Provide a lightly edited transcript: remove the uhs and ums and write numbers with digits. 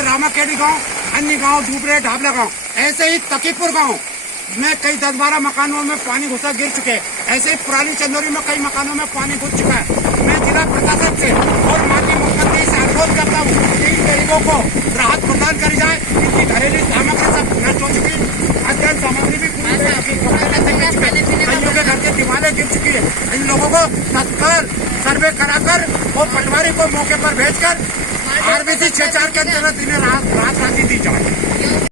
जैसे रामाखेड़ी गांव, अन्य गांव, धूपरे, ढाबला गांव, ऐसे ही तकीपुर गांव में कई 10-12 मकानों में पानी घुसा गिर चुके हैं। ऐसे ही पुरानी चंदौली में कई मकानों में पानी घुस चुका है। मैं जिला प्रशासन से और माननीय मुख्यमंत्री से अनुरोध करता हूँ कि इन गरीबों को राहत प्रदान करी जाए। इनकी घरेलू सामग्री सब नष्ट हो चुकी है, खाद्यान्न सामग्री भी पूरी तरह से कईयों के घर के दीवारें गिर चुकी है। इन लोगों को तत्काल सर्वे कराकर और पटवारी को मौके पर भेजकर RBC 6-4 के अंतर्गत इन्हें राहत राशि दी जाए।